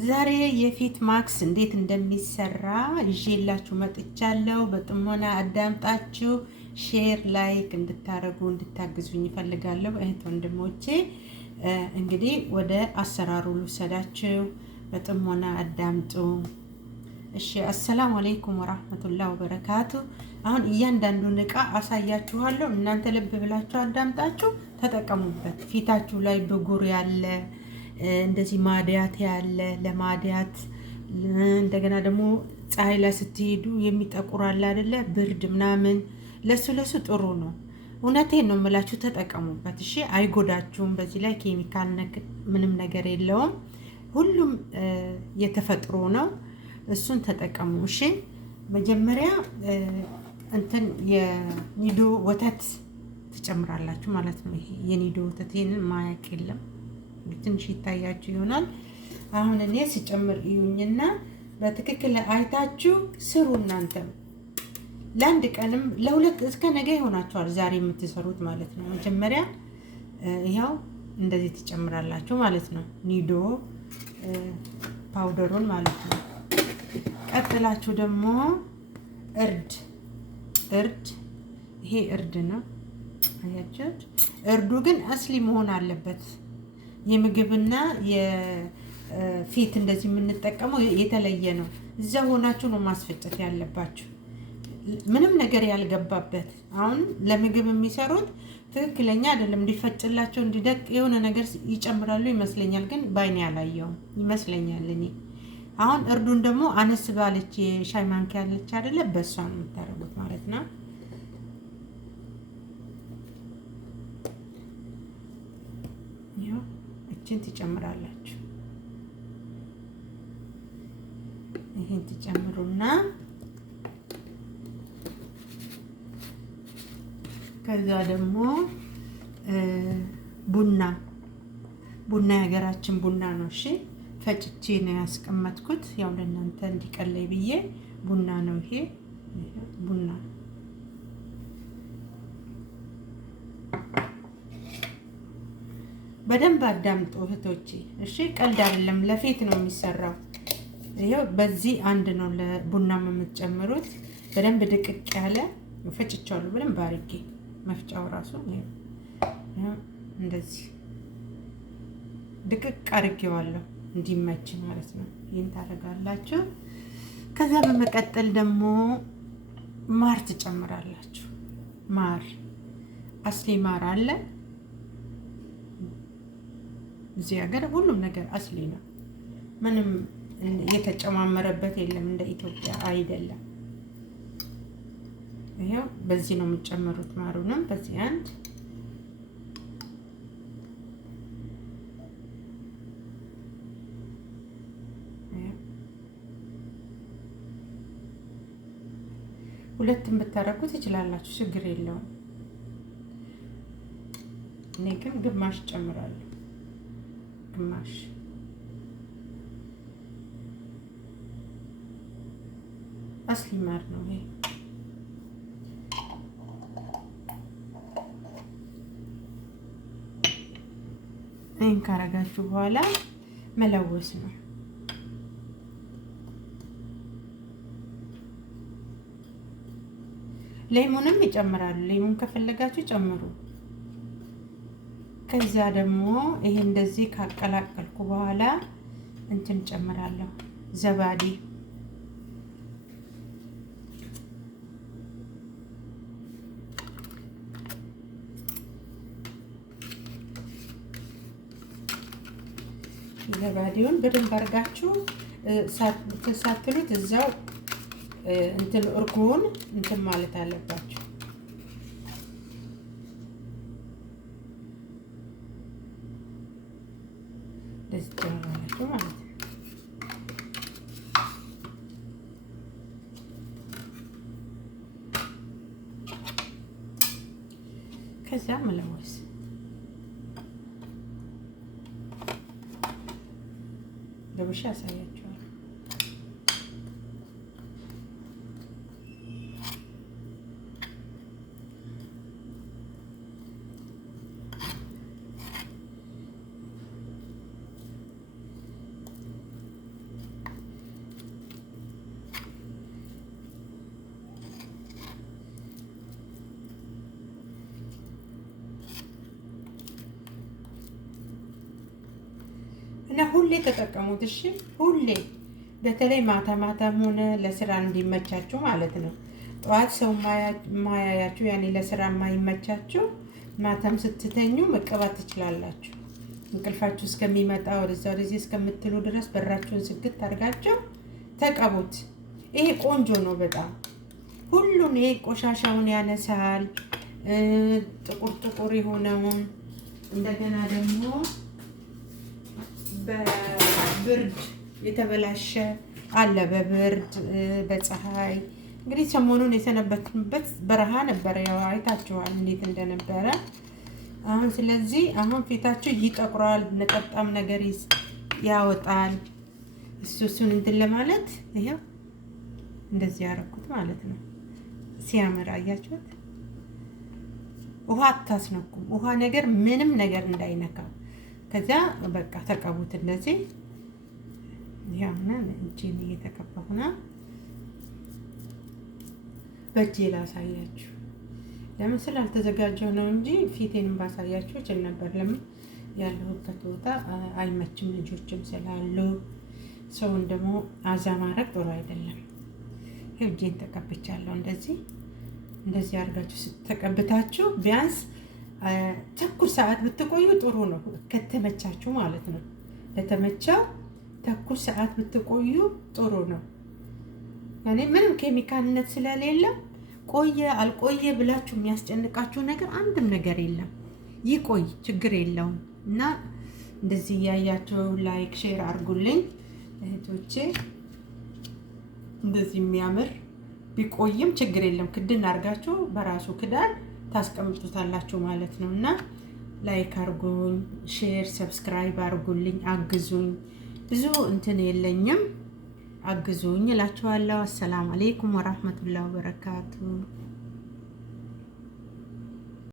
ዛሬ የፊት ማክስ እንዴት እንደሚሰራ ይዤላችሁ መጥቻለሁ። በጥሞና አዳምጣችሁ ሼር ላይክ እንድታረጉ እንድታግዙኝ እፈልጋለሁ። እህት ወንድሞቼ እንግዲህ ወደ አሰራሩ ልውሰዳችሁ። በጥሞና አዳምጡ። እሺ፣ አሰላሙ አለይኩም ወራህመቱላሂ ወበረካቱ። አሁን እያንዳንዱን እቃ አሳያችኋለሁ። እናንተ ልብ ብላችሁ አዳምጣችሁ ተጠቀሙበት። ፊታችሁ ላይ ብጉር ያለ እንደዚህ ማዲያት ያለ ለማዲያት እንደገና ደግሞ ፀሐይ ላይ ስትሄዱ የሚጠቁራል አይደለ? ብርድ ምናምን ለሱ ጥሩ ነው። እውነቴን ነው የምላችሁ፣ ተጠቀሙበት። እሺ፣ አይጎዳችሁም። በዚህ ላይ ኬሚካል ምንም ነገር የለውም። ሁሉም የተፈጥሮ ነው። እሱን ተጠቀሙ። እሺ፣ መጀመሪያ እንትን የኒዶ ወተት ትጨምራላችሁ ማለት ነው። ይሄ የኒዶ ወተት ይሄንን ማያቅ የለም። ትንሽ ይታያችሁ ይሆናል። አሁን እኔ ስጨምር እዩኝና በትክክል አይታችሁ ስሩ። እናንተ ለአንድ ቀንም ለሁለት እስከ ነገ ይሆናችኋል ዛሬ የምትሰሩት ማለት ነው። መጀመሪያ ይኸው እንደዚህ ትጨምራላችሁ ማለት ነው። ኒዶ ፓውደሩን ማለት ነው። ቀጥላችሁ ደግሞ እርድ ይሄ እርድ ነው። አያችሁት? እርዱ ግን አስሊ መሆን አለበት። የምግብና የፊት እንደዚህ የምንጠቀመው የተለየ ነው። እዛ ሆናችሁ ነው ማስፈጨት ያለባችሁ፣ ምንም ነገር ያልገባበት። አሁን ለምግብ የሚሰሩት ትክክለኛ አይደለም። እንዲፈጭላቸው እንዲደቅ የሆነ ነገር ይጨምራሉ ይመስለኛል፣ ግን ባይኔ ያላየውም ይመስለኛል እኔ። አሁን እርዱን ደግሞ አነስ ባለች የሻይ ማንኪያ ያለች አይደለ? በሷ ነው የምታደርጉት ማለት ነው። ይሄን ትጨምራላችሁ። ይሄን ትጨምሩና ከዛ ደግሞ ቡና የሀገራችን ቡና ነው። እሺ፣ ፈጭቼ ነው ያስቀመጥኩት፣ ያው ለእናንተ እንዲቀለይ ብዬ። ቡና ነው ይሄ ቡና። በደንብ አዳምጡ እህቶቼ። እሺ፣ ቀልድ አይደለም፣ ለፊት ነው የሚሰራው። ይሄው በዚህ አንድ ነው ለቡና የምትጨምሩት። በደንብ ድቅቅ ያለ ፈጭቻለሁ፣ በደንብ አድርጌ መፍጫው ራሱ እንደዚህ ድቅቅ አድርጌዋለሁ እንዲመች ማለት ነው። ይሄን ታደርጋላችሁ። ከዛ በመቀጠል ደግሞ ማር ትጨምራላችሁ። ማር አስሊ ማር አለ እዚህ ሀገር፣ ሁሉም ነገር አስሊ ነው። ምንም የተጨማመረበት የለም፣ እንደ ኢትዮጵያ አይደለም። ይሄው በዚህ ነው የምትጨምሩት። ማሩንም በዚህ አንድ ሁለትም ብታረጉት ትችላላችሁ፣ ችግር የለውም። እኔ ግን ግማሽ ጨምራለሁ። ግማሽ አስሊ ማር ነው ይሄ። ይሄን ካረጋችሁ በኋላ መለወስ ነው። ሌሞንም ይጨምራሉ። ሌሞን ከፈለጋችሁ ጨምሩ። ከዚያ ደግሞ ይሄ እንደዚህ ካቀላቀልኩ በኋላ እንትን ጨምራለሁ፣ ዘባዲ። ዘባዲውን በደንብ አድርጋችሁ ሳትሉት እዛው እንትን እርጎውን እንትን ማለት አለባችሁ። እንደዚህ ጨምራላችሁ ማለት ነው። ከዛ መለወስ ለብቻ ያሳያችኋል። እና ሁሌ ተጠቀሙት። እሺ ሁሌ በተለይ ማታ ማታም ሆነ ለስራ እንዲመቻችሁ ማለት ነው። ጠዋት ሰው ማያያችሁ ያኔ ለስራ የማይመቻችሁ ማታም ስትተኙ መቀባት ትችላላችሁ። እንቅልፋችሁ እስከሚመጣ ወደዚህ እስከምትሉ ድረስ በራችሁን ዝግት አድርጋችሁ ተቀቡት። ይሄ ቆንጆ ነው በጣም ሁሉን። ይሄ ቆሻሻውን ያነሳል፣ ጥቁር የሆነውን እንደገና ደግሞ በብርድ የተበላሸ አለ፣ በብርድ በፀሐይ። እንግዲህ ሰሞኑን የሰነበትንበት በረሃ ነበረ፣ ያው አይታችኋል እንዴት እንደነበረ። አሁን ስለዚህ አሁን ፊታችሁ ይጠቁራል፣ ነጠብጣም ነገር ያወጣል። እሱን እንትን ለማለት ይሄው እንደዚህ ያደረኩት ማለት ነው። ሲያምር አያችሁት? ውሃ አታስነኩም። ውሃ ነገር ምንም ነገር እንዳይነካው። ከዛ በቃ ተቀቡት እንደዚህ። ያውና እጄን እየተቀባሁና በእጄ ላሳያችሁ። ለምን ስላልተዘጋጀው ነው እንጂ ፊቴንም ባሳያችሁ እችል ነበር። ለምን ያለሁበት ቦታ አይመችም፣ ልጆችም ስላሉ ሰውን ደግሞ አዛ ማድረግ ጥሩ አይደለም። እጄን ተቀብቻለሁ። እንደዚህ አድርጋችሁ ተቀብታችሁ ቢያንስ ተኩል ሰዓት ብትቆዩ ጥሩ ነው፣ ከተመቻችሁ ማለት ነው። ለተመቻው ተኩል ሰዓት ብትቆዩ ጥሩ ነው። ያኔ ምንም ኬሚካልነት ስለሌለ ቆየ አልቆየ ብላችሁ የሚያስጨንቃችሁ ነገር አንድም ነገር የለም። ይቆይ ችግር የለውም። እና እንደዚህ እያያችሁ ላይክ ሼር አድርጉልኝ እህቶቼ። እንደዚህ የሚያምር ቢቆይም ችግር የለም። ክድን አድርጋችሁ በራሱ ክዳን ታስቀምጡታላችሁ ማለት ነው። እና ላይክ አድርጉኝ፣ ሼር ሰብስክራይብ አድርጉልኝ፣ አግዙኝ። ብዙ እንትን የለኝም፣ አግዙኝ እላችኋለሁ። አሰላሙ አለይኩም ወራህመቱላሂ ወበረካቱ።